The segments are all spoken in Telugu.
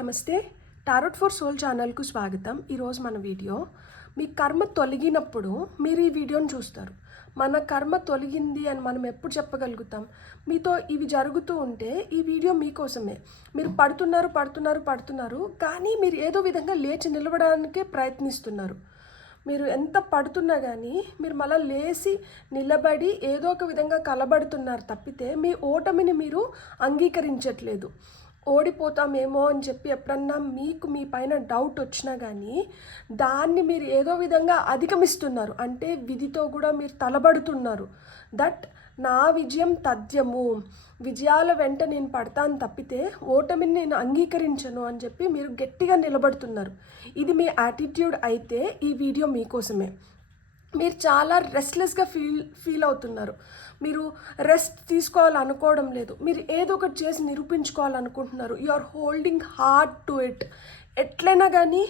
నమస్తే. టారోట్ ఫర్ సోల్ ఛానల్కు స్వాగతం. ఈరోజు మన వీడియో, మీ కర్మ తొలగినప్పుడు మీరు ఈ వీడియోని చూస్తారు. మన కర్మ తొలగింది అని మనం ఎప్పుడు చెప్పగలుగుతాం? మీతో ఇవి జరుగుతూ ఉంటే ఈ వీడియో మీకోసమే. మీరు పడుతున్నారు కానీ మీరు ఏదో విధంగా లేచి నిలబడడానికే ప్రయత్నిస్తున్నారు. మీరు ఎంత పడుతున్నా కానీ మీరు మళ్ళీ లేచి నిలబడి ఏదో ఒక విధంగా కలబడుతున్నారు తప్పితే మీ ఓటమిని మీరు అంగీకరించట్లేదు. ఓడిపోతామేమో అని చెప్పి ఎప్పుడన్నా మీకు మీ పైన డౌట్ వచ్చినా కానీ దాన్ని మీరు ఏదో విధంగా అధిగమిస్తున్నారు. అంటే విధితో కూడా మీరు తలబడుతున్నారు. దట్ నా విజయం తథ్యము, విజయాల వెంట నేను పడతాను తప్పితే ఓటమిని నేను అంగీకరించను అని చెప్పి మీరు గట్టిగా నిలబడుతున్నారు. ఇది మీ యాటిట్యూడ్ అయితే ఈ వీడియో మీకోసమే. మీరు చాలా రెస్ట్లెస్గా ఫీల్ అవుతున్నారు. మీరు రెస్ట్ తీసుకోవాలనుకోవడం లేదు. మీరు ఏదో ఒకటి చేసి నిరూపించుకోవాలనుకుంటున్నారు. You are holding hard to it. ఎట్లయినా కానీ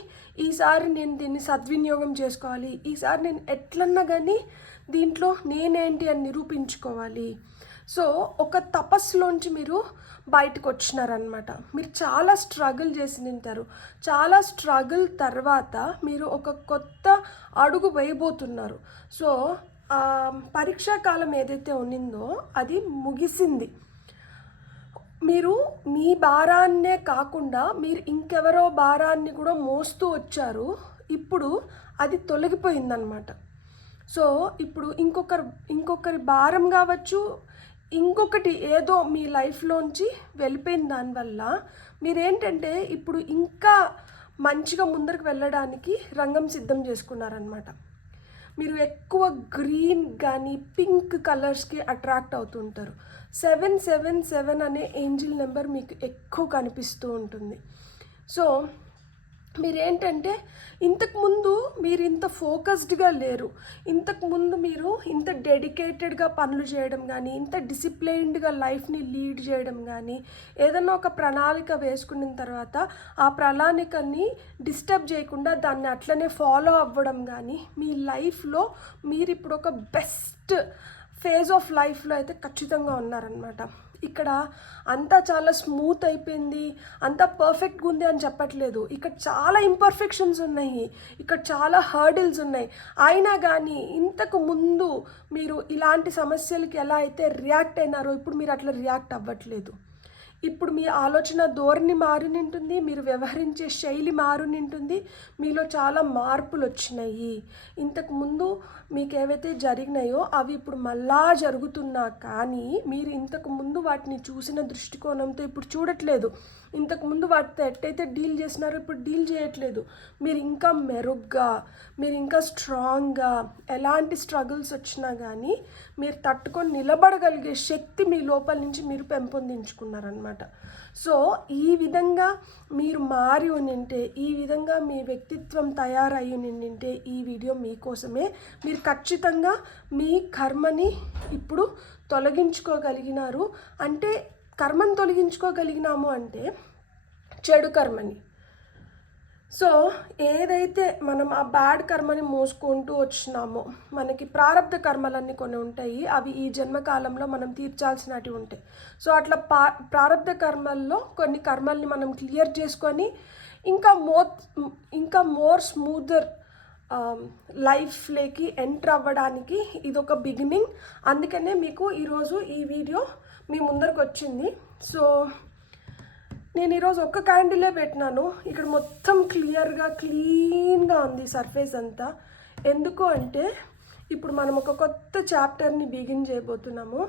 ఈసారి నేను దీన్ని సద్వినియోగం చేసుకోవాలి, ఈసారి నేను ఎట్లన్నా కానీ దీంట్లో నేనేంటి అని నిరూపించుకోవాలి. సో ఒక తపస్సులోంచి మీరు బయటకు వచ్చినారనమాట. మీరు చాలా స్ట్రగుల్ చేసి నింటారు. చాలా స్ట్రగుల్ తర్వాత మీరు ఒక కొత్త అడుగు వేయబోతున్నారు. సో పరీక్షా కాలం ఏదైతే ఉన్నిందో అది ముగిసింది. మీరు మీ భారాన్నే కాకుండా మీరు ఇంకెవరో భారాన్ని కూడా మోస్తూ వచ్చారు. ఇప్పుడు అది తొలగిపోయిందనమాట. సో ఇప్పుడు ఇంకొకరి భారం కావచ్చు, ఇంకొకటి ఏదో మీ లైఫ్లోంచి వెళ్ళిపోయిన దానివల్ల మీరేంటంటే ఇప్పుడు ఇంకా మంచిగా ముందరికి వెళ్ళడానికి రంగం సిద్ధం చేసుకున్నారనమాట. మీరు ఎక్కువ గ్రీన్ కానీ పింక్ కలర్స్కి అట్రాక్ట్ అవుతుంటారు. 777 అనే ఏంజిల్ నెంబర్ మీకు ఎక్కువ కనిపిస్తూ ఉంటుంది. సో మీరేంటంటే ఇంతకుముందు మీరు ఇంత ఫోకస్డ్గా లేరు. ఇంతకుముందు మీరు ఇంత డెడికేటెడ్గా పనులు చేయడం కానీ, ఇంత డిసిప్లైన్డ్గా లైఫ్ని లీడ్ చేయడం కానీ, ఏదన్నా ఒక ప్రణాళిక వేసుకున్న తర్వాత ఆ ప్రణాళికని డిస్టర్బ్ చేయకుండా దాన్ని అట్లనే ఫాలో అవ్వడం కానీ, మీ లైఫ్లో మీరు ఇప్పుడు ఒక బెస్ట్ ఫేజ్ ఆఫ్ లైఫ్లో అయితే ఖచ్చితంగా ఉన్నారనమాట. ఇక్కడ అంతా చాలా స్మూత్ అయిపోయింది, అంతా పర్ఫెక్ట్గా ఉంది అని చెప్పట్లేదు. ఇక్కడ చాలా ఇంపర్ఫెక్షన్స్ ఉన్నాయి, ఇక్కడ చాలా హర్డిల్స్ ఉన్నాయి. అయినా కానీ ఇంతకు ముందు మీరు ఇలాంటి సమస్యలకి ఎలా అయితే రియాక్ట్ అయినారో ఇప్పుడు మీరు అట్లా రియాక్ట్ అవ్వట్లేదు. ఇప్పుడు మీ ఆలోచన ధోరణి మారునింటుంది, మీరు వ్యవహరించే శైలి మారునింటుంది, మీలో చాలా మార్పులు వచ్చినాయి. ఇంతకుముందు మీకు ఏవైతే జరిగినాయో అవి ఇప్పుడు మళ్ళా జరుగుతున్నా కానీ మీరు ఇంతకుముందు వాటిని చూసిన దృష్టికోణంతో ఇప్పుడు చూడట్లేదు. ఇంతకుముందు వాటితో ఎట్టయితే డీల్ చేసినారో ఇప్పుడు డీల్ చేయట్లేదు. మీరు ఇంకా మెరుగ్గా, మీరు ఇంకా స్ట్రాంగ్గా, ఎలాంటి స్ట్రగుల్స్ వచ్చినా కానీ మీరు తట్టుకొని నిలబడగలిగే శక్తి మీ లోపల నుంచి మీరు పెంపొందించుకున్నారనమాట. సో ఈ విధంగా మీరు మారి ఉంటే, ఈ విధంగా మీ వ్యక్తిత్వం తయారయ్యి ఉంటే ఈ వీడియో మీకోసమే. మీరు ఖచ్చితంగా మీ కర్మని ఇప్పుడు తొలగించుకోగలిగినారు. అంటే కర్మను తొలగించుకోగలిగినాము అంటే చెడు కర్మని. సో ఏదైతే మనం ఆ బ్యాడ్ కర్మని మోసుకుంటూ వచ్చినామో, మనకి ప్రారబ్ధ కర్మలన్నీ కొన్ని ఉంటాయి, అవి ఈ జన్మకాలంలో మనం తీర్చాల్సినవి ఉంటాయి. సో అట్లా ప్రారబ్ధ కర్మల్లో కొన్ని కర్మల్ని మనం క్లియర్ చేసుకొని ఇంకా మోర్ స్మూదర్ లైఫ్లోకి ఎంటర్ అవ్వడానికి ఇదొక బిగినింగ్. అందుకనే మీకు ఈరోజు ఈ వీడియో మీ ముందరకు వచ్చింది. సో నేను ఈరోజు ఒక్క క్యాండిలే పెట్టినాను. ఇక్కడ మొత్తం క్లీన్గా ఉంది సర్ఫేస్ అంతా. ఎందుకు అంటే ఇప్పుడు మనం ఒక కొత్త చాప్టర్ని బిగిన్ చేయబోతున్నాము.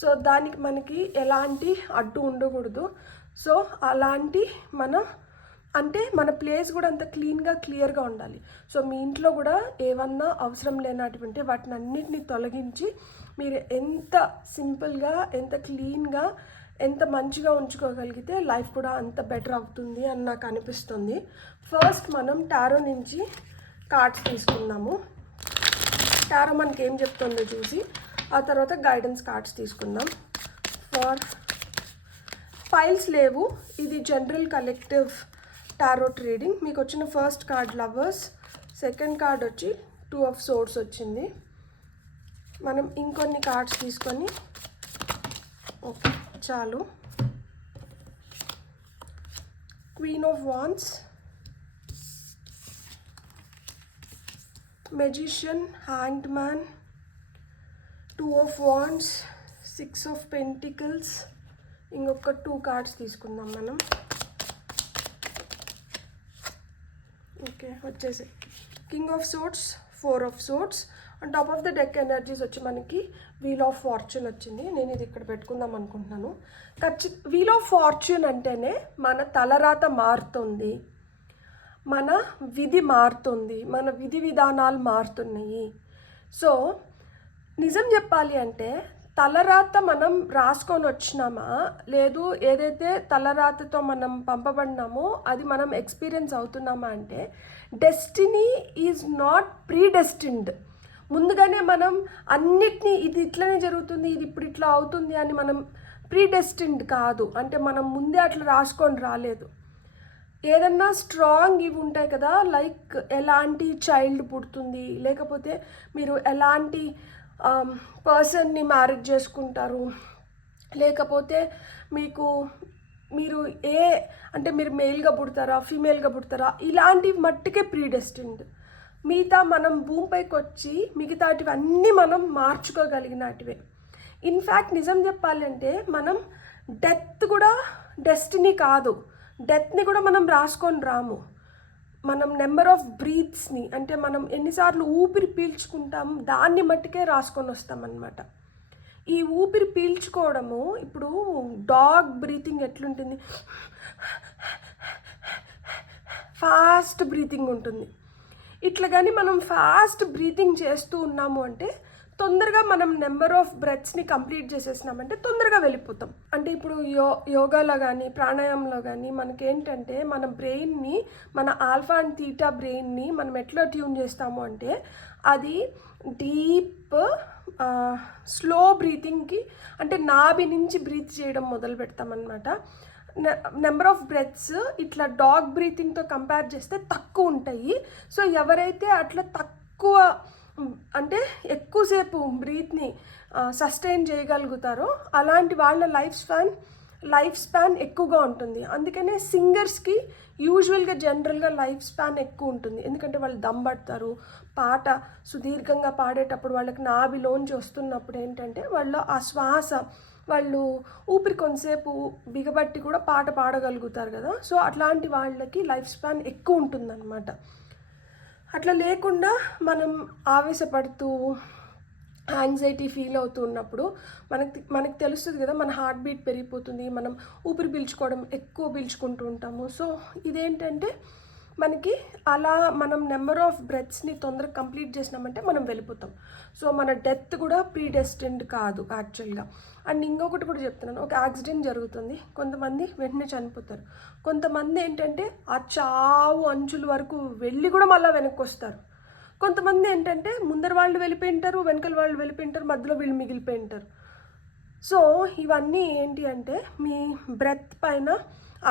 సో దానికి మనకి ఎలాంటి అడ్డు ఉండకూడదు. సో అలాంటి మన ప్లేస్ కూడా అంత క్లియర్గా ఉండాలి. సో మీ ఇంట్లో కూడా ఏమన్నా అవసరం లేనటువంటి వాటిని అన్నిటిని తొలగించి మీరు ఎంత సింపుల్గా, ఎంత క్లీన్గా, ఎంత మంచిగా ఉంచుకోగలిగితే లైఫ్ కూడా అంత బెటర్ అవుతుంది అని నాకు అనిపిస్తుంది. ఫస్ట్ మనం టారో నుంచి కార్డ్స్ తీసుకుందాము. టారో మనకి ఏం చెప్తుందో చూసి ఆ తర్వాత గైడెన్స్ కార్డ్స్ తీసుకుందాం. ఫర్ ఫైల్స్ లేవు, ఇది జనరల్ కలెక్టివ్ టారోట్ రీడింగ్. మీకు వచ్చిన first card lovers, second card వచ్చి 2 of Swords వచ్చింది. మనం ఇంకొన్ని కార్డ్స్ తీసుకొని ఓకే చాలు. Queen of wands, magician, hanged man, two of wands, six of pentacles. ఇంకొక 2 కార్డ్స్ తీసుకుందాం మనం. ఓకే, వచ్చేసి king of swords, 4 of swords. And top of the deck energies వచ్చి మనకి వీల్ ఆఫ్ ఫార్చ్యూన్ వచ్చింది. నేను ఇది ఇక్కడ పెట్టుకుందాం అనుకుంటున్నాను. వీల్ ఆఫ్ ఫార్చ్యూన్ అంటేనే మన తలరాత మారుతుంది, మన విధి మారుతుంది, మన విధి విధానాలు మారుతున్నాయి. సో నిజం చెప్పాలి అంటే తలరాత మనం రాసుకొని వచ్చినామా, లేదు ఏదైతే తలరాతతో మనం పంపబడినామో అది మనం ఎక్స్పీరియన్స్ అవుతున్నామా అంటే డెస్టినీ ఈజ్ నాట్ ప్రీడెస్టిన్డ్. ముందుగానే మనం అన్నిటినీ ఇది ఇట్లనే జరుగుతుంది, ఇది ఇప్పుడు ఇట్లా అవుతుంది అని మనం ప్రీడెస్టిన్డ్ కాదు. అంటే మనం ముందే అట్లా రాసుకొని రాలేదు. ఏదన్నా స్ట్రాంగ్ ఇవి ఉంటాయి కదా, లైక్ ఎలాంటి చైల్డ్ పుడుతుంది, లేకపోతే మీరు ఎలాంటి పర్సన్ని మ్యారేజ్ చేసుకుంటారు, లేకపోతే మీరు అంటే మీరు మేల్గా పుడతారా ఫీమేల్గా పుడతారా, ఇలాంటివి మట్టుకే ప్రీడెస్టిన్డ్. మిగతా మనం భూమిపైకి వచ్చి మిగతాటివన్నీ మనం మార్చుకోగలిగినటివే. ఇన్ఫ్యాక్ట్ నిజం చెప్పాలంటే మనం డెత్ కూడా డెస్టినీ కాదు, డెత్ని కూడా మనం రాసుకొని రాము. మనం నెంబర్ ఆఫ్ బ్రీత్స్ని, అంటే మనం ఎన్నిసార్లు ఊపిరి పీల్చుకుంటాం దాన్ని మట్టుకే రాసుకొని వస్తామన్నమాట. ఈ ఊపిరి పీల్చుకోవడము, ఇప్పుడు డాగ్ బ్రీతింగ్ ఎట్లుంటుంది, ఫాస్ట్ బ్రీతింగ్ ఉంటుంది. ఇట్లా కానీ మనం ఫాస్ట్ బ్రీతింగ్ చేస్తూ ఉన్నాము అంటే తొందరగా మనం నెంబర్ ఆఫ్ బ్రెత్స్ని కంప్లీట్ చేసేసినామంటే తొందరగా వెళ్ళిపోతాం. అంటే ఇప్పుడు యోగాలో కానీ ప్రాణాయామంలో కానీ మనకేంటంటే మన బ్రెయిన్ని, మన ఆల్ఫా అండ్ తీటా బ్రెయిన్ని మనం ఎట్లా ట్యూన్ చేస్తాము అంటే అది డీప్ స్లో బ్రీతింగ్కి, అంటే నాభి నుంచి బ్రీత్ చేయడం మొదలు పెడతామన్నమాట. నెంబర్ ఆఫ్ బ్రెత్స్ ఇట్లా డాగ్ బ్రీతింగ్తో కంపేర్ చేస్తే తక్కువ ఉంటాయి. సో ఎవరైతే అట్లా తక్కువ అంటే ఎక్కువసేపు బ్రీత్ని సస్టైన్ చేయగలుగుతారో అలాంటి వాళ్ళ లైఫ్ స్పాన్ ఎక్కువగా ఉంటుంది. అందుకనే సింగర్స్కి యూజువల్గా జనరల్గా లైఫ్ స్పాన్ ఎక్కువ ఉంటుంది, ఎందుకంటే వాళ్ళు దమ్ పడతారు. పాట సుదీర్ఘంగా పాడేటప్పుడు వాళ్ళకి నాభిలోంచి వస్తున్నప్పుడు ఏంటంటే వాళ్ళు ఆ శ్వాస, వాళ్ళు ఊపిరి కొంతసేపు బిగబట్టి కూడా పాట పాడగలుగుతారు కదా. సో అట్లాంటి వాళ్ళకి లైఫ్ స్పాన్ ఎక్కువ ఉంటుందన్నమాట. అట్లా లేకుండా మనం ఆవేశపడుతూ యాంగ్జైటీ ఫీల్ అవుతూ ఉన్నప్పుడు మనకి తెలుస్తుంది కదా, మన హార్ట్ బీట్ పెరిగిపోతుంది, మనం ఊపిరి పీల్చుకోవడం ఎక్కువ పీల్చుకుంటూ ఉంటాము. సో ఇదేంటంటే మనకి అలా మనం నెంబర్ ఆఫ్ బ్రెత్స్ని తొందరగా కంప్లీట్ చేసినామంటే మనం వెళ్ళిపోతాం. సో మన డెత్ కూడా ప్రీడెస్టిన్డ్ కాదు యాక్చువల్గా. అండ్ ఇంకొకటి కూడా చెప్తున్నాను, ఒక యాక్సిడెంట్ జరుగుతుంది, కొంతమంది వెంటనే చనిపోతారు, కొంతమంది ఏంటంటే ఆ చావు అంచుల వరకు వెళ్ళి కూడా మళ్ళీ వెనక్కి వస్తారు. కొంతమంది ఏంటంటే ముందర వాళ్ళు వెళ్ళిపోయి ఉంటారు, వెనకల వాళ్ళు వెళ్ళిపోయి ఉంటారు, మధ్యలో వీళ్ళు మిగిలిపోయి ఉంటారు. సో ఇవన్నీ ఏంటి అంటే మీ బ్రెత్ పైన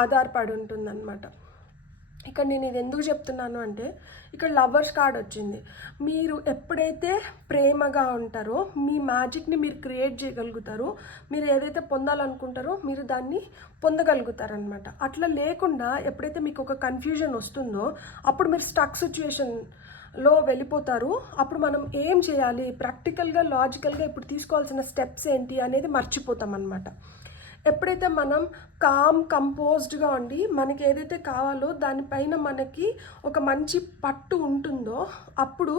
ఆధారపడి ఉంటుందన్నమాట. ఇక్కడ నేను ఇది ఎందుకు చెప్తున్నాను అంటే ఇక్కడ లవర్స్ కార్డ్ వచ్చింది. మీరు ఎప్పుడైతే ప్రేమగా ఉంటారో మీ మ్యాజిక్ని మీరు క్రియేట్ చేయగలుగుతారు, మీరు ఏదైతే పొందాలనుకుంటారో మీరు దాన్ని పొందగలుగుతారనమాట. అట్లా లేకుండా ఎప్పుడైతే మీకు ఒక కన్ఫ్యూజన్ వస్తుందో అప్పుడు మీరు స్టక్ సిచ్యుయేషన్లో వెళ్ళిపోతారు. అప్పుడు మనం ఏం చేయాలి, ప్రాక్టికల్గా లాజికల్గా ఇప్పుడు తీసుకోవాల్సిన స్టెప్స్ ఏంటి అనేది మర్చిపోతాం అన్నమాట. ఎప్పుడైతే మనం కంపోజ్డ్గా ఉండి మనకి ఏదైతే కావాలో దానిపైన మనకి ఒక మంచి పట్టు ఉంటుందో అప్పుడు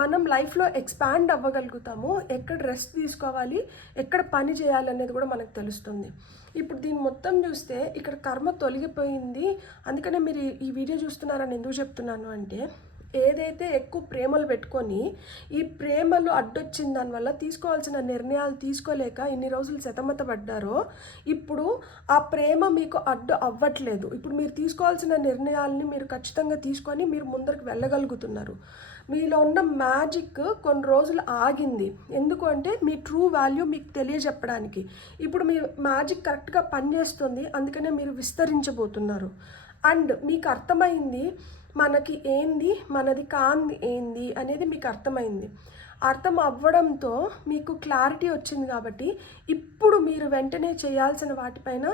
మనం లైఫ్లో ఎక్స్పాండ్ అవ్వగలుగుతాము. ఎక్కడ రెస్ట్ తీసుకోవాలి, ఎక్కడ పని చేయాలి అనేది కూడా మనకు తెలుస్తుంది. ఇప్పుడు దీన్ని మొత్తం చూస్తే ఇక్కడ కర్మ తొలగిపోయింది. అందుకనే మీరు ఈ వీడియో చూస్తున్నారని ఎందుకు చెప్తున్నాను అంటే ఏదైతే ఎక్కువ ప్రేమలు పెట్టుకొని ఈ ప్రేమలు అడ్డొచ్చిన దానివల్ల తీసుకోవాల్సిన నిర్ణయాలు తీసుకోలేక ఇన్ని రోజులు సతమతపడ్డారో ఇప్పుడు ఆ ప్రేమ మీకు అడ్డు అవ్వట్లేదు. ఇప్పుడు మీరు తీసుకోవాల్సిన నిర్ణయాలని మీరు ఖచ్చితంగా తీసుకొని మీరు ముందరికి వెళ్ళగలుగుతున్నారు. మీలో ఉన్న మ్యాజిక్ కొన్ని రోజులు ఆగింది. ఎందుకు అంటే మీ ట్రూ వాల్యూ మీకు తెలియజెప్పడానికి. ఇప్పుడు మీ మ్యాజిక్ కరెక్ట్గా పనిచేస్తుంది, అందుకనే మీరు విస్తరించబోతున్నారు. అండ్ మీకు అర్థమైంది మనకి ఏంది మనది కాంది ఏంది అనేది మీకు అర్థమైంది. అర్థం అవ్వడంతో మీకు క్లారిటీ వచ్చింది కాబట్టి ఇప్పుడు మీరు వెంటనే చేయాల్సిన వాటిపైన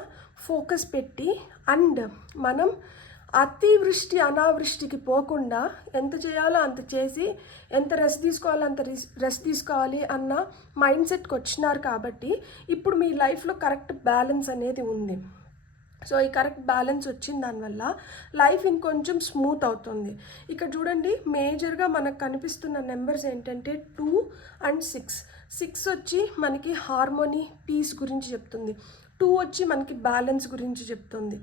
ఫోకస్ పెట్టి అండ్ మనం అతివృష్టి అనావృష్టికి పోకుండా ఎంత చేయాలో అంత చేసి ఎంత రెస్ట్ తీసుకోవాలో అంత రెస్ట్ తీసుకోవాలి అన్న మైండ్ సెట్కి వచ్చినారు కాబట్టి ఇప్పుడు మీ లైఫ్లో కరెక్ట్ బ్యాలెన్స్ అనేది ఉంది. సో ఈ కరెక్ట్ బ్యాలెన్స్ వచ్చిన దానివల్ల లైఫ్ ఇంకొంచెం స్మూత్ అవుతుంది. ఇక్కడ చూడండి, మేజర్గా మనకు కనిపిస్తున్న నెంబర్స్ ఏంటంటే 2 and 6. 6 వచ్చి మనకి హార్మోనీ, పీస్ గురించి చెప్తుంది. 2 వచ్చి మనకి బ్యాలెన్స్ గురించి చెప్తుంది.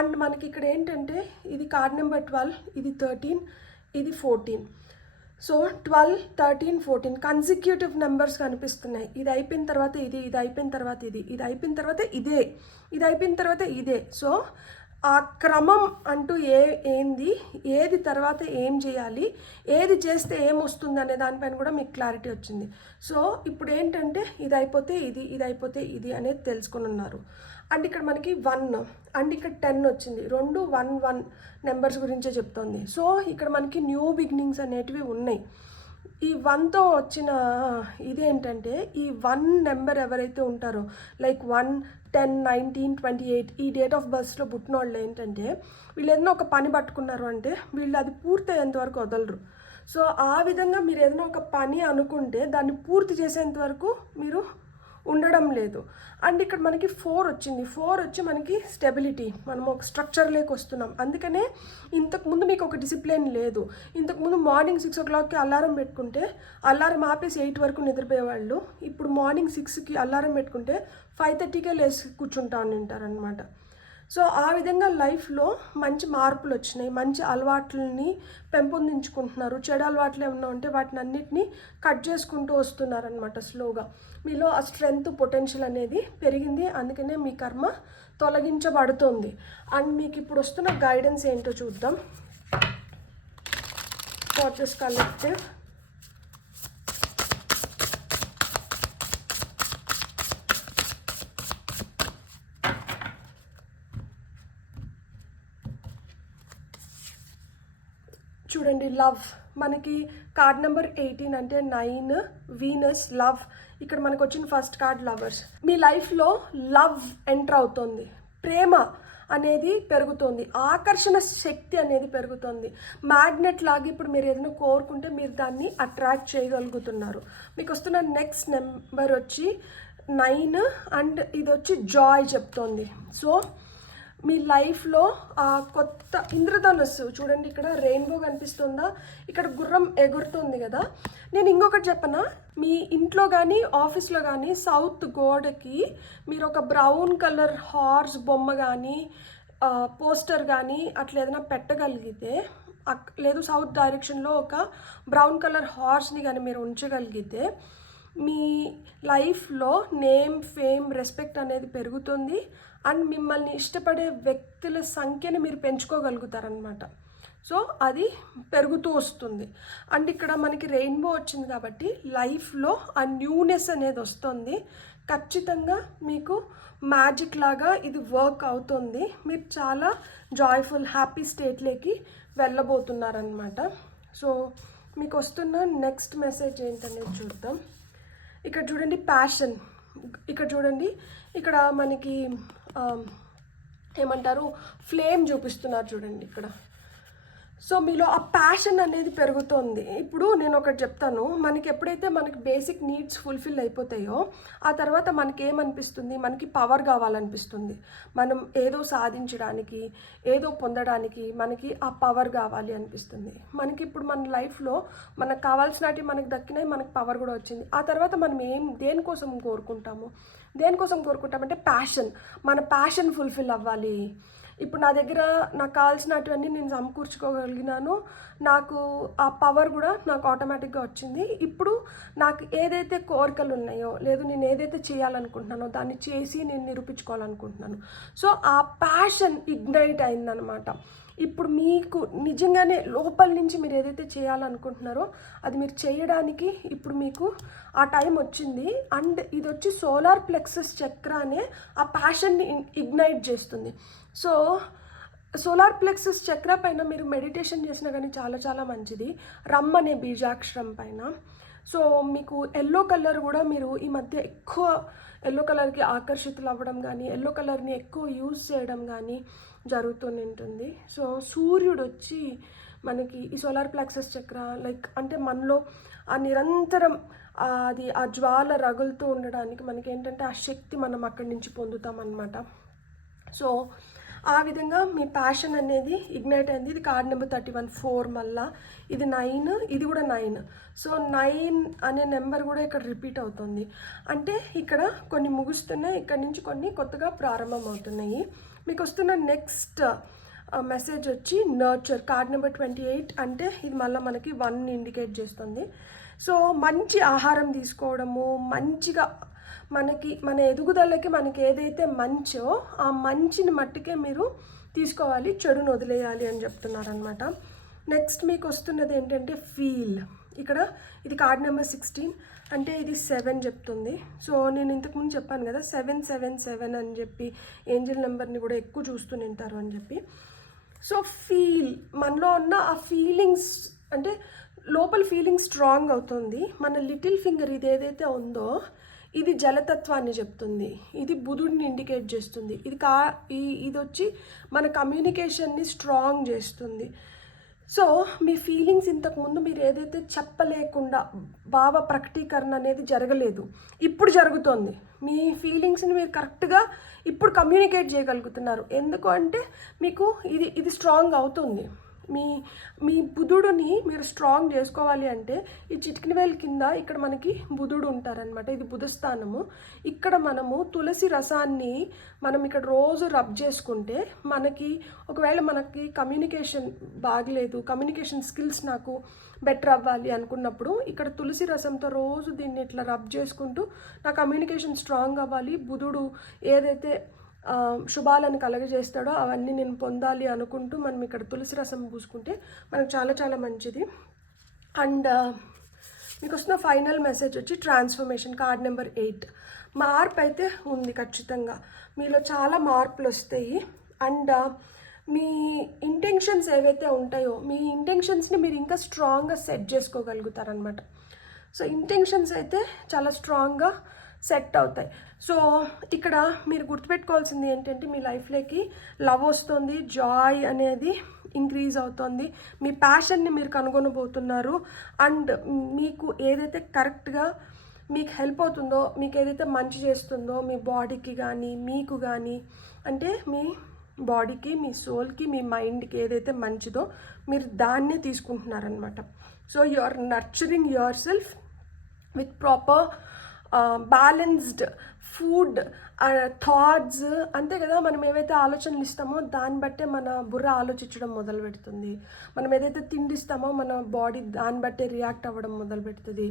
అండ్ మనకి ఇక్కడ ఏంటంటే ఇది కార్డ్ నెంబర్ 12, ఇది 13, ఇది 14. సో 12, 13, 14 కన్సిక్యూటివ్ నెంబర్స్ కనిపిస్తున్నాయి. ఇది అయిపోయిన తర్వాత ఇది, ఇది అయిపోయిన తర్వాత ఇది, ఇది అయిపోయిన తర్వాత ఇదే, ఇది అయిపోయిన తర్వాత ఇదే. సో ఆ క్రమం అంటూ ఏంది, ఏది తర్వాత ఏం చేయాలి, ఏది చేస్తే ఏం వస్తుంది అనే దానిపైన కూడా మీకు క్లారిటీ వచ్చింది. సో ఇప్పుడు ఏంటంటే ఇది అయిపోతే ఇది, ఇది అయిపోతే ఇది అనేది తెలుసుకుని ఉన్నారు. అండ్ ఇక్కడ మనకి 1 అండ్ ఇక్కడ 10 వచ్చింది. 2, 1, 1 నెంబర్స్ గురించే చెప్తుంది. సో ఇక్కడ మనకి న్యూ బిగినింగ్స్ అనేటివి ఉన్నాయి. ఈ 1తో వచ్చిన ఇదేంటంటే ఈ 1 నెంబర్ ఎవరైతే ఉంటారో లైక్ 1, 10, 19, 28 ఈ డేట్ ఆఫ్ బర్త్స్లో పుట్టిన వాళ్ళు ఏంటంటే వీళ్ళు ఏదైనా ఒక పని పట్టుకున్నారు అంటే వీళ్ళు అది పూర్తయ్యేంత వరకు వదలరు. సో ఆ విధంగా మీరు ఏదైనా ఒక పని అనుకుంటే దాన్ని పూర్తి చేసేంత వరకు మీరు ఉండడం లేదు. అండ్ ఇక్కడ మనకి 4 వచ్చింది. 4 వచ్చి మనకి స్టెబిలిటీ, మనం ఒక స్ట్రక్చర్ లేక వస్తున్నాం. అందుకనే ఇంతకుముందు మీకు ఒక డిసిప్లిన్ లేదు. ఇంతకుముందు మార్నింగ్ 6 o'clockకి అలారం పెట్టుకుంటే అలారం ఆపేసి 8 వరకు నిద్రపోయేవాళ్ళు ఇప్పుడు మార్నింగ్ 6కి అలారం పెట్టుకుంటే 5:30కే లేచి కూర్చుంటా ఉంటారనమాట. సో ఆ విధంగా లైఫ్లో మంచి మార్పులు వచ్చినాయి, మంచి అలవాట్లని పెంపొందించుకుంటున్నారు. చెడు అలవాట్లు ఏమన్నా ఉంటే వాటిని అన్నిటినీ కట్ చేసుకుంటూ వస్తున్నారనమాట. స్లోగా మీలో ఆ స్ట్రెంగ్త్, పొటెన్షియల్ అనేది పెరిగింది. అందుకనే మీ కర్మ తొలగించబడుతుంది. అండ్ మీకు ఇప్పుడు వస్తున్న గైడెన్స్ ఏంటో చూద్దాం. ఫర్ దిస్ కలెక్టివ్ చూడండి, లవ్ మనకి కార్డ్ నెంబర్ 18 అంటే 9 వీనస్, లవ్. ఇక్కడ మనకు వచ్చిన ఫస్ట్ కార్డ్ లవర్స్. మీ లైఫ్లో లవ్ ఎంటర్ అవుతుంది, ప్రేమ అనేది పెరుగుతుంది, ఆకర్షణ శక్తి అనేది పెరుగుతుంది. మ్యాగ్నెట్ లాగా ఇప్పుడు మీరు ఏదైనా కోరుకుంటే మీరు దాన్ని అట్రాక్ట్ చేయగలుగుతున్నారు. మీకు వస్తున్న నెక్స్ట్ నెంబర్ వచ్చి 9 అండ్ ఇది వచ్చి జాయ్ చెప్తోంది. సో మీ లైఫ్లో ఆ కొత్త ఇంద్రధనుస్సు చూడండి, ఇక్కడ రెయిన్బో కనిపిస్తుందా, ఇక్కడ గుర్రం ఎగురుతుంది కదా. నేను ఇంకొకటి చెప్పనా, మీ ఇంట్లో కానీ ఆఫీస్లో కానీ సౌత్ గోడకి మీరు ఒక బ్రౌన్ కలర్ హార్స్ బొమ్మ కానీ పోస్టర్ కానీ అట్లా ఏదైనా పెట్టగలిగితే, లేదు సౌత్ డైరెక్షన్లో ఒక బ్రౌన్ కలర్ హార్స్ని కానీ మీరు ఉంచగలిగితే మీ లైఫ్లో నేమ్, ఫేమ్, రెస్పెక్ట్ అనేది పెరుగుతుంది. అండ్ మిమ్మల్ని ఇష్టపడే వ్యక్తుల సంఖ్యని మీరు పెంచుకోగలుగుతారనమాట. సో అది పెరుగుతూ వస్తుంది. అండ్ ఇక్కడ మనకి రెయిన్బో వచ్చింది కాబట్టి లైఫ్లో ఆ న్యూనెస్ అనేది వస్తుంది. ఖచ్చితంగా మీకు మ్యాజిక్ లాగా ఇది వర్క్ అవుతుంది. మీరు చాలా జాయ్ఫుల్, హ్యాపీ స్టేట్లోకి వెళ్ళబోతున్నారనమాట. సో మీకు వస్తున్న నెక్స్ట్ మెసేజ్ ఏంటనేది చూద్దాం. ఇక్కడ చూడండి, ప్యాషన్. ఇక్కడ చూడండి, ఇక్కడ మనకి ఏమంటారు, ఫ్లేమ్ చూపిస్తున్నారు చూడండి ఇక్కడ. సో మీలో ఆ ప్యాషన్ అనేది పెరుగుతుంది. ఇప్పుడు నేను ఒకటి చెప్తాను, మనకి ఎప్పుడైతే మనకి బేసిక్ నీడ్స్ ఫుల్ఫిల్ అయిపోతాయో ఆ తర్వాత మనకి ఏమనిపిస్తుంది, మనకి పవర్ కావాలనిపిస్తుంది. మనం ఏదో సాధించడానికి, ఏదో పొందడానికి మనకి ఆ పవర్ కావాలి అనిపిస్తుంది. మనకి ఇప్పుడు మన లైఫ్లో మనకు కావాల్సినవి మనకు దక్కినాయి, మనకు పవర్ కూడా వచ్చింది. ఆ తర్వాత మనం దేనికోసం కోరుకుంటామంటే ప్యాషన్. మన ప్యాషన్ ఫుల్ఫిల్ అవ్వాలి. ఇప్పుడు నా దగ్గర నాకు కావాల్సినటువన్నీ నేను సమకూర్చుకోగలిగినాను, నాకు ఆ పవర్ కూడా నాకు ఆటోమేటిక్గా వచ్చింది. ఇప్పుడు నాకు ఏదైతే కోరికలు ఉన్నాయో, లేదు నేను ఏదైతే చేయాలనుకుంటున్నానో దాన్ని చేసి నేను నిరూపించుకోవాలనుకుంటున్నాను. సో ఆ ప్యాషన్ ఇగ్నైట్ అయిందనమాట. ఇప్పుడు మీకు నిజంగానే లోపల నుంచి మీరు ఏదైతే చేయాలనుకుంటున్నారో అది మీరు చేయడానికి ఇప్పుడు మీకు ఆ టైం వచ్చింది. అండ్ ఇది వచ్చి సోలార్ ప్లెక్సస్ చక్ర అనే ఆ ప్యాషన్ని ఇగ్నైట్ చేస్తుంది. సో సోలార్ ప్లెక్సస్ చక్ర పైన మీరు మెడిటేషన్ చేసినా కానీ చాలా చాలా మంచిది. రమ్ అనే బీజాక్షరం పైన. సో మీకు ఎల్లో కలర్ కూడా మీరు ఈ మధ్య ఎక్కువ ఎల్లో కలర్కి ఆకర్షితులు అవ్వడం కానీ ఎల్లో కలర్ని ఎక్కువ యూజ్ చేయడం కానీ జరుగుతూనే ఉంటుంది. సో సూర్యుడు వచ్చి మనకి ఈ సోలార్ ప్లెక్సస్ చక్ర లైక్ అంటే మనలో ఆ నిరంతరం అది ఆ జ్వాల రగులుతూ ఉండడానికి మనకి ఏంటంటే ఆ శక్తి మనం అక్కడి నుంచి పొందుతాం అన్నమాట. సో ఆ విధంగా మీ ప్యాషన్ అనేది ఇగ్నైట్ అయింది. ఇది కార్డ్ నెంబర్ 31 4 మళ్ళా ఇది 9, ఇది కూడా 9. సో 9 అనే నెంబర్ కూడా ఇక్కడ రిపీట్ అవుతుంది. అంటే ఇక్కడ కొన్ని ముగుస్తున్నాయి, ఇక్కడ నుంచి కొన్ని కొత్తగా ప్రారంభం అవుతున్నాయి. మీకు వస్తున్న నెక్స్ట్ మెసేజ్ వచ్చి నర్చర్ కార్డ్ నెంబర్ 28. అంటే ఇది మళ్ళీ మనకి 1 ఇండికేట్ చేస్తుంది. సో మంచి ఆహారం తీసుకోవడము, మంచిగా మన ఎదుగుదలకి మనకి ఏదైతే మంచో ఆ మంచిని మట్టుకే మీరు తీసుకోవాలి, చెడును వదిలేయాలి అని చెప్తున్నారనమాట. నెక్స్ట్ మీకు వస్తున్నది ఏంటంటే ఫీల్. ఇక్కడ ఇది కార్డ్ నెంబర్ 16. అంటే ఇది 7 చెప్తుంది. సో నేను ఇంతకుముందు చెప్పాను కదా 777 అని చెప్పి ఏంజల్ నెంబర్ని కూడా ఎక్కువ చూస్తూ నింటారు అని చెప్పి. సో ఫీల్, మనలో ఉన్న ఆ ఫీలింగ్స్ అంటే లోపల ఫీలింగ్ స్ట్రాంగ్ అవుతుంది. మన లిటిల్ ఫింగర్ ఇది ఏదైతే ఉందో ఇది జలతత్వాన్ని చెప్తుంది, ఇది బుధుడిని ఇండికేట్ చేస్తుంది. ఇది వచ్చి మన కమ్యూనికేషన్ని స్ట్రాంగ్ చేస్తుంది. సో మీ ఫీలింగ్స్ ఇంతకుముందు మీరు ఏదైతే చెప్పలేకుండా భావ ప్రకటీకరణ అనేది జరగలేదు, ఇప్పుడు జరుగుతుంది. మీ ఫీలింగ్స్ని మీరు కరెక్ట్గా ఇప్పుడు కమ్యూనికేట్ చేయగలుగుతున్నారు. ఎందుకు అంటే మీకు ఇది స్ట్రాంగ్ అవుతుంది. మీ బుధుడిని మీరు స్ట్రాంగ్ చేసుకోవాలి అంటే ఈ చిటికిన వేలు కింద ఇక్కడ మనకి బుధుడు ఉంటారనమాట. ఇది బుధస్థానము. ఇక్కడ మనము తులసి రసాన్ని మనం ఇక్కడ రోజు రబ్ చేసుకుంటే మనకి ఒకవేళ మనకి కమ్యూనికేషన్ బాగలేదు, కమ్యూనికేషన్ స్కిల్స్ నాకు బెటర్ అవ్వాలి అనుకున్నప్పుడు ఇక్కడ తులసి రసంతో రోజు దీన్ని ఇట్లా రబ్ చేసుకుంటూ నా కమ్యూనికేషన్ స్ట్రాంగ్ అవ్వాలి, బుధుడు ఏదైతే శుభాలను కలగజేస్తాడో అవన్నీ నేను పొందాలి అనుకుంటూ మనం ఇక్కడ తులసి రసం పూసుకుంటే మనకు చాలా చాలా మంచిది. అండ్ మీకు వస్తున్న ఫైనల్ మెసేజ్ వచ్చి ట్రాన్స్ఫర్మేషన్ కార్డ్ నెంబర్ 8. మార్పు అయితే ఉంది ఖచ్చితంగా, మీలో చాలా మార్పులు వస్తాయి. అండ్ మీ ఇంటెన్షన్స్ ఏవైతే ఉంటాయో మీ ఇంటెన్షన్స్ని మీరు ఇంకా స్ట్రాంగ్గా సెట్ చేసుకోగలుగుతారనమాట. సో ఇంటెన్షన్స్ అయితే చాలా స్ట్రాంగ్గా సెట్ అవుతాయి. సో ఇక్కడ మీరు గుర్తుపెట్టుకోవాల్సింది ఏంటంటే మీ లైఫ్లోకి లవ్ వస్తుంది, జాయ్ అనేది ఇంక్రీజ్ అవుతుంది, మీ ప్యాషన్ని మీరు కనుగొనబోతున్నారు. అండ్ మీకు ఏదైతే కరెక్ట్గా మీకు హెల్ప్ అవుతుందో, మీకు ఏదైతే మంచి చేస్తుందో మీ బాడీకి కానీ మీకు కానీ, అంటే మీ బాడీకి, మీ సోల్కి, మీ మైండ్కి ఏదైతే మంచిదో మీరు దాన్నే తీసుకుంటున్నారనమాట. So you are nurturing yourself with proper balanced food, thoughts. అంతే కదా, మనం ఏవైతే ఆలోచనలు ఇస్తామో దాన్ని బట్టే మన బుర్ర ఆలోచించడం మొదలు పెడుతుంది. మనం ఏదైతే తిండిస్తామో మన బాడీ దాన్ని బట్టే రియాక్ట్ అవ్వడం మొదలు పెడుతుంది.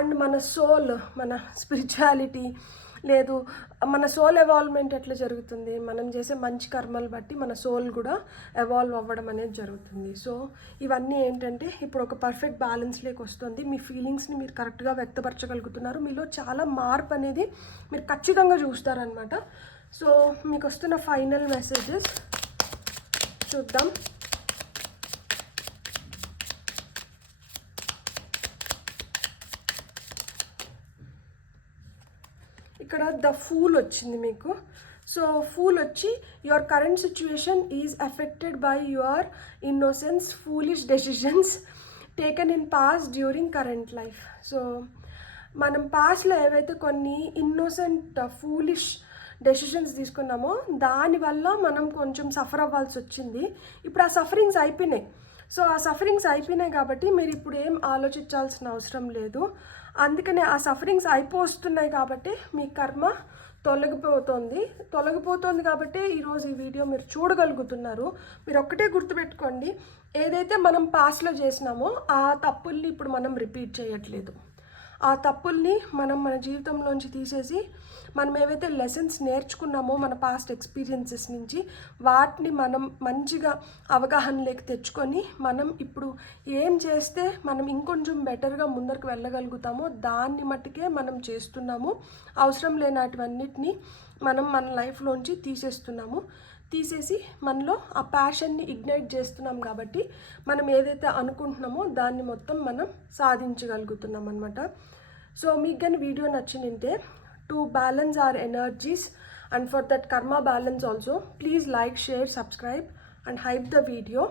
అండ్ మన సోల్, మన స్పిరిచువాలిటీ లేదు, మన సోల్ ఎవాల్వ్మెంట్ ఎట్లా జరుగుతుంది, మనం చేసే మంచి కర్మలు బట్టి మన సోల్ కూడా ఎవాల్వ్ అవ్వడం అనేది జరుగుతుంది. సో ఇవన్నీ ఏంటంటే ఇప్పుడు ఒక పర్ఫెక్ట్ బ్యాలెన్స్లోకి వస్తుంది. మీ ఫీలింగ్స్ని మీరు కరెక్ట్గా వ్యక్తపరచగలుగుతున్నారు, మీలో చాలా మార్పు అనేది మీరు ఖచ్చితంగా చూస్తారనమాట. సో మీకు వస్తున్న ఫైనల్ మెసేజెస్ చూద్దాం. ఇక్కడ ద ఫూల్ వచ్చింది మీకు. సో ఫూల్ వచ్చి your current situation is affected by your innocence, foolish decisions taken in past during current life. So మనం పాస్ట్లో ఏవైతే కొన్ని ఇన్నోసెంట్ ఫూలిష్ డెసిషన్స్ తీసుకున్నామో దానివల్ల మనం కొంచెం సఫర్ అవ్వాల్సి వచ్చింది. ఇప్పుడు ఆ సఫరింగ్స్ అయిపోయినాయి. సో ఆ సఫరింగ్స్ అయిపోయినాయి కాబట్టి మీరు ఇప్పుడు ఏం ఆలోచించాల్సిన అవసరం లేదు. అందుకనే ఆ సఫరింగ్స్ అయిపోతున్నాయి కాబట్టి మీ కర్మ తొలగిపోతుంది కాబట్టి ఈరోజు ఈ వీడియో మీరు చూడగలుగుతున్నారు. మీరు ఒక్కటే గుర్తుపెట్టుకోండి, ఏదైతే మనం పాస్ట్లో చేసినామో ఆ తప్పుల్ని ఇప్పుడు మనం రిపీట్ చేయట్లేదు. ఆ తప్పుల్ని మనం మన జీవితంలోంచి తీసేసి మనం ఏవైతే లెసన్స్ నేర్చుకున్నామో మన పాస్ట్ ఎక్స్పీరియన్సెస్ నుంచి వాటిని మనం మంచిగా అవగాహనలోకి తెచ్చుకొని మనం ఇప్పుడు ఏం చేస్తే మనం ఇంకొంచెం బెటర్గా ముందరకు వెళ్ళగలుగుతామో దాన్ని మట్టుకే మనం చేస్తున్నాము. అవసరం లేనటువన్నిటిని మనం మన లైఫ్లోంచి తీసేస్తున్నాము. తీసేసి మనలో ఆ ప్యాషన్ని ఇగ్నైట్ చేస్తున్నాం కాబట్టి మనం ఏదైతే అనుకుంటున్నామో దాన్ని మొత్తం మనం సాధించగలుగుతున్నాం అనమాట. సో మీకు కానీ వీడియో నచ్చినంటే to balance our energies and for that karma balance also please like, share, subscribe and hype the video.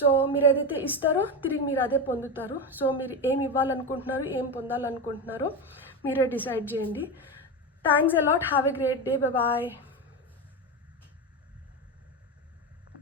So మీరు ఏదైతే ఇస్తారో తిరిగి మీరు అదే పొందుతారు. సో మీరు ఏం ఇవ్వాలనుకుంటున్నారు, ఏం పొందాలనుకుంటున్నారో మీరే డిసైడ్ చేయండి. Thanks a lot. Have a great day. Bye.